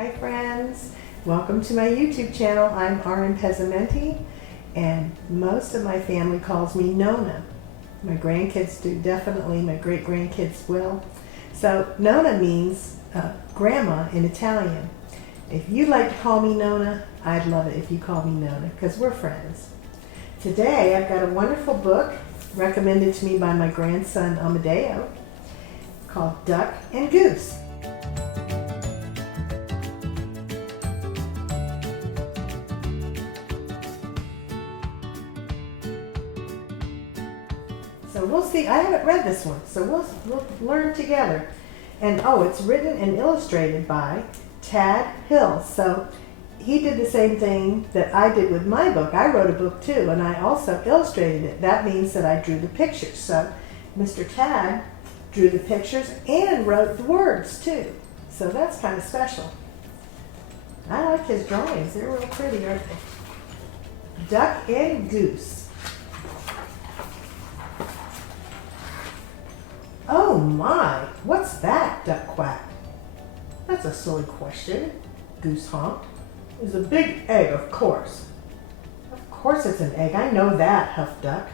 Hi friends, welcome to my YouTube channel. I'm Arn Pezzamenti and most of my family calls me Nonna. My grandkids do, definitely, my great grandkids will. So Nonna means grandma in Italian. If you'd like to call me Nonna, I'd love it if you call me Nonna because we're friends. Today I've got a wonderful book recommended to me by my grandson Amadeo called Duck and Goose. So we'll see. I haven't read this one, so we'll learn together. And oh, it's written and illustrated by Tad Hill. So he did the same thing that I did with my book. I wrote a book too, and I also illustrated it. That means that I drew the pictures. So Mr. Tad drew the pictures and wrote the words too. So that's kind of special. I like his drawings. They're real pretty, aren't they? Duck and Goose. Oh my, what's that? Duck quacked. That's a silly question, Goose honked. It's a big egg, of course. Of course it's an egg, I know that, huffed Duck.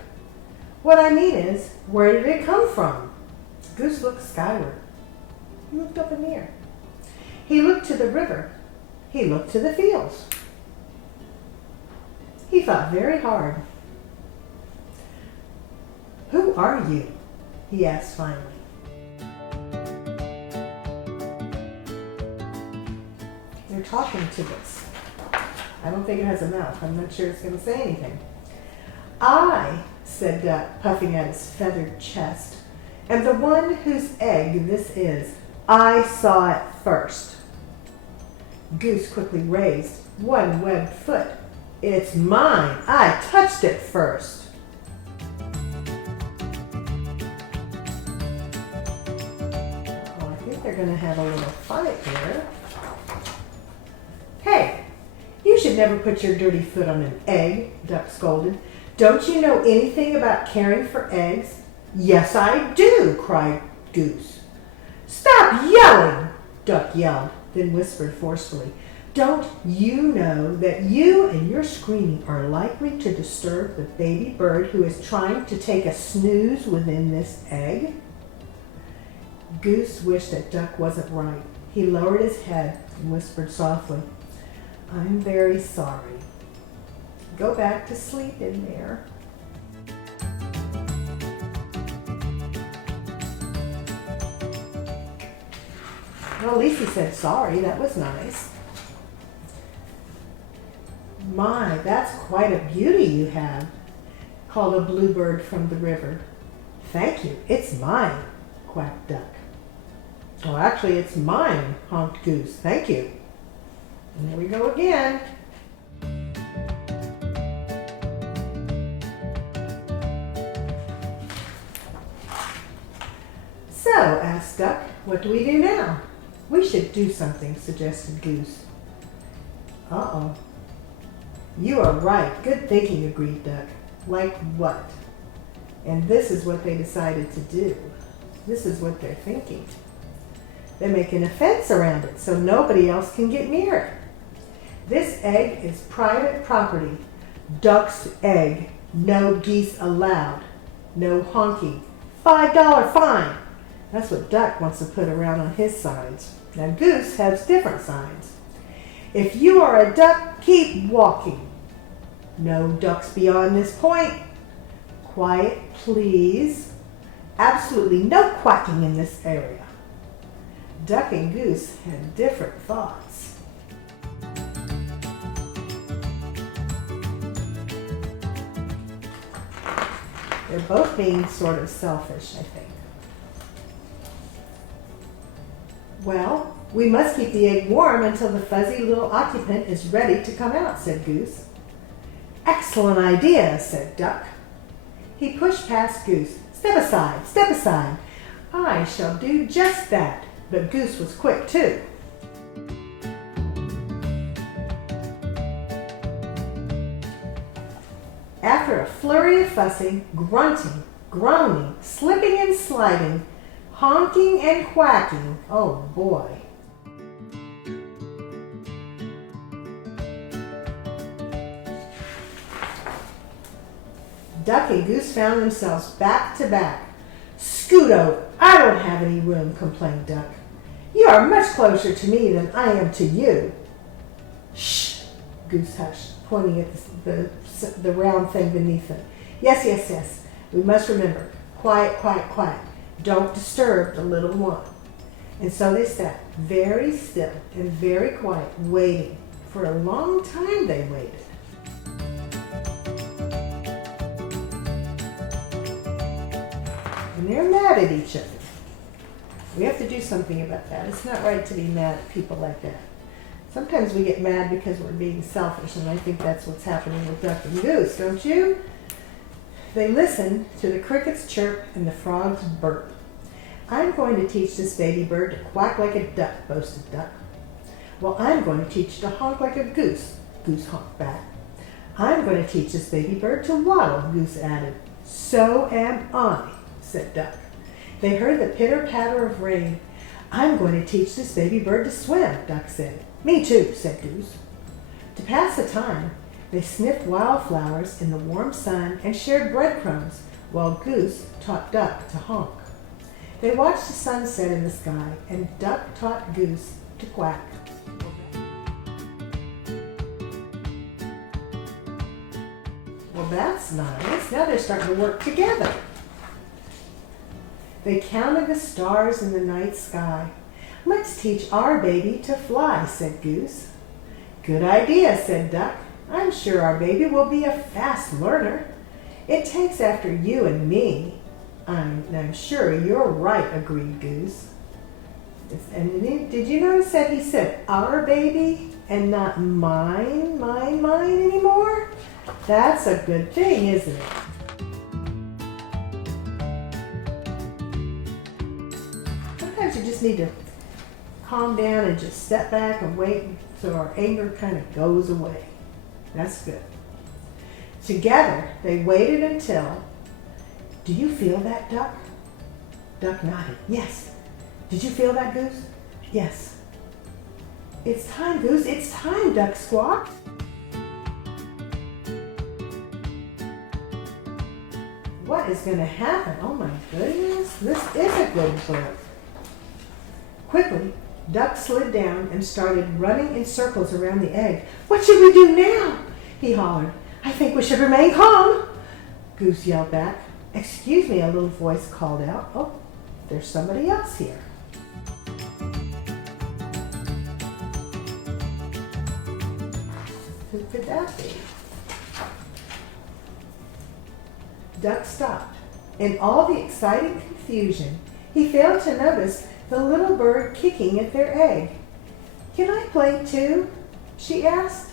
What I mean is, where did it come from? Goose looked skyward. He looked up in the air. He looked to the river. He looked to the fields. He thought very hard. Who are you? He asked finally. They're talking to us. I don't think it has a mouth. I'm not sure it's going to say anything. I, said Duck, puffing at his feathered chest, am the one whose egg this is. I saw it first. Goose quickly raised one webbed foot. It's mine. I touched it first. They're going to have a little fight here. Hey, you should never put your dirty foot on an egg, Duck scolded. Don't you know anything about caring for eggs? Yes, I do, cried Goose. Stop yelling, Duck yelled, then whispered forcefully. Don't you know that you and your screaming are likely to disturb the baby bird who is trying to take a snooze within this egg? Goose wished that Duck wasn't right. He lowered his head and whispered softly, I'm very sorry. Go back to sleep in there. Well, at least he said sorry. That was nice. My, that's quite a beauty you have, called a bluebird from the river. Thank you. It's mine, quacked Duck. Well, actually, it's mine, honked Goose. Thank you. And there we go again. So, asked Duck, what do we do now? We should do something, suggested Goose. Uh-oh. You are right. Good thinking, agreed Duck. Like what? And this is what they decided to do. This is what they're thinking. They're making a fence around it so nobody else can get near it. This egg is private property. Duck's egg. No geese allowed. No honking. $5 fine. That's what Duck wants to put around on his signs. Now Goose has different signs. If you are a duck, keep walking. No ducks beyond this point. Quiet, please. Absolutely no quacking in this area. Duck and Goose had different thoughts. They're both being sort of selfish, I think. Well, we must keep the egg warm until the fuzzy little occupant is ready to come out, said Goose. Excellent idea, said Duck. He pushed past Goose. Step aside, step aside. I shall do just that. But Goose was quick too. After a flurry of fussing, grunting, groaning, slipping and sliding, honking and quacking, oh boy. Duck and Goose found themselves back to back. "Scoot over, I don't have any room," complained Duck. "You are much closer to me than I am to you." "Shh," Goose hushed, pointing at the round thing beneath them. Yes. We must remember, quiet, quiet, quiet. Don't disturb the little one." And so they sat, very still and very quiet, waiting. For a long time they waited. And they're mad at each other. We have to do something about that. It's not right to be mad at people like that. Sometimes we get mad because we're being selfish, and I think that's what's happening with Duck and Goose, don't you? They listened to the crickets chirp and the frogs burp. "I'm going to teach this baby bird to quack like a duck," boasted Duck. "Well, I'm going to teach it to honk like a goose," Goose honked back. "I'm going to teach this baby bird to waddle," Goose added. "So am I," said Duck. They heard the pitter-patter of rain. "I'm going to teach this baby bird to swim," Duck said. "Me too," said Goose. To pass the time, they sniffed wildflowers in the warm sun and shared breadcrumbs while Goose taught Duck to honk. They watched the sun set in the sky, and Duck taught Goose to quack. Well, that's nice. Now they're starting to work together. They counted the stars in the night sky. "Let's teach our baby to fly," said Goose. "Good idea," said Duck. "I'm sure our baby will be a fast learner. It takes after you and me." I'm sure you're right," agreed Goose. And did you notice that he said "our baby" and not mine anymore? That's a good thing, isn't it? Sometimes you just need to calm down and just step back and wait so our anger kind of goes away. That's good. Together, they waited until... "Do you feel that, Duck?" Duck nodded. "Yes." "Did you feel that, Goose?" "Yes." "It's time, Goose. It's time," Duck squawked. What is going to happen? Oh my goodness. This is a good book. Quickly, Duck slid down and started running in circles around the egg. "What should we do now?" he hollered. "I think we should remain calm," Goose yelled back. "Excuse me," a little voice called out. "Oh, there's somebody else here." Who could that be? Duck stopped. In all the exciting confusion, he failed to notice the little bird kicking at their egg. "Can I play too?" she asked.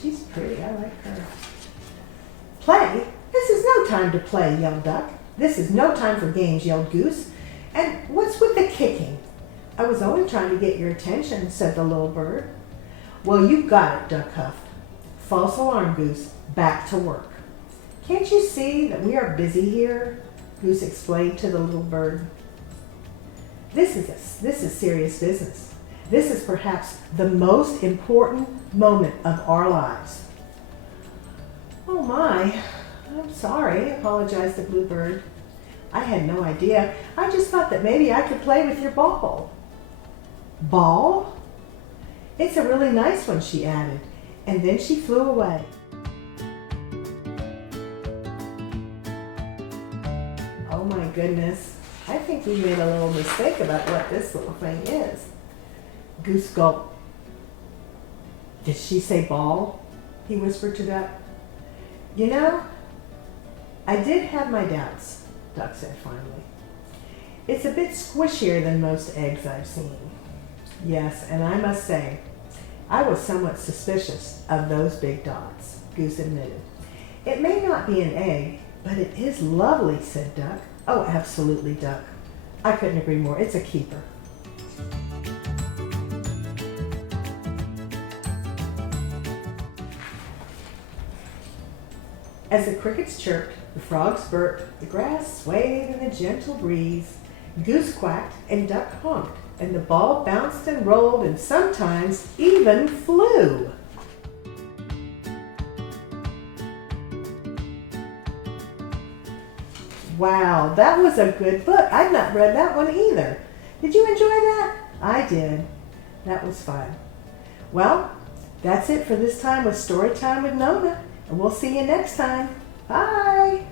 She's pretty. I like her. "Play? This is no time to play," yelled Duck. "This is no time for games," yelled Goose. "And what's with the kicking?" "I was only trying to get your attention," said the little bird. "Well, you got it," Duck huffed. "False alarm, Goose. Back to work." "Can't you see that we are busy here?" Goose explained to the little bird. This is serious business. This is perhaps the most important moment of our lives." "Oh my, I'm sorry," apologized the bluebird. "I had no idea. I just thought that maybe I could play with your ball." "Ball? It's a really nice one," she added, and then she flew away. Oh my goodness, I think we made a little mistake about what this little thing is. Goose gulped. "Did she say ball?" he whispered to Duck. "You know, I did have my doubts," Duck said finally. "It's a bit squishier than most eggs I've seen." "Yes, and I must say, I was somewhat suspicious of those big dots," Goose admitted. "It may not be an egg, but it is lovely," said Duck. "Oh, absolutely, Duck. I couldn't agree more. It's a keeper." As the crickets chirped, the frogs burped, the grass swayed in the gentle breeze, Goose quacked, and Duck honked. and the ball bounced and rolled and sometimes even flew. Wow, that was a good book. I've not read that one either. Did you enjoy that? I did. That was fun. Well, that's it for this time with Story Time with Nonna, and we'll see you next time. Bye!